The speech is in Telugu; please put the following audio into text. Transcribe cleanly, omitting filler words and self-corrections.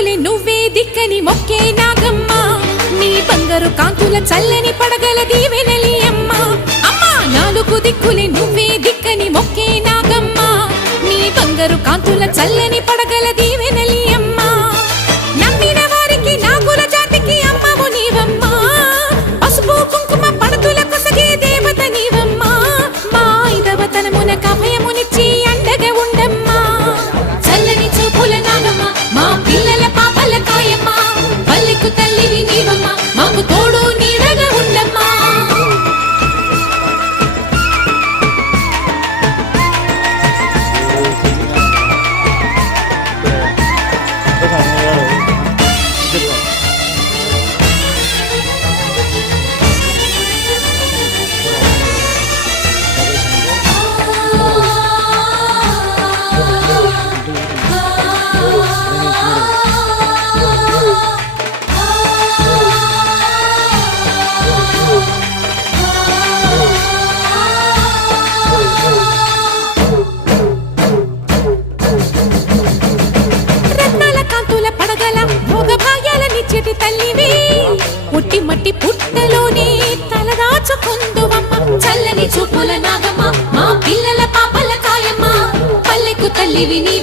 దిక్కులే నువ్వే దిక్కని మొక్కే నాగమ్మ నీ బంగారు కాంతుల చల్లని పడగల దీవెనలి అమ్మ అమ్మా నాలుగు దిక్కులే నువ్వే దిక్కని మొక్కే నాగమ్మ నీ బంగారు కాంతుల చల్లని పడగల దీవెనలి అమ్మ నమ్మిన వారికి నాగుల జాతికి అమ్మవు నీవమ్మ పసుపు కుంకుమ పడతుల కొసగే దేవత నీవమ్మ మా ఐదవతనమున కభయమునిచ్చి అండగా ఉండమ్మా చల్లని చూపుల నాగమ్మ మా పిల్లల పాపల కాయమ్మ పల్లెకు తల్లివి నీవమ్మ మాకు తోడు నీడగా ఉండమ్మా చెటి తల్లివి పుట్టి మట్టి పుట్టలోనే తలదాచుకుందువమ్మ చల్లని చూపుల నాగమ్మ మా పిల్లల పాపల కాయమ్మ పల్లెకు తల్లివి నీ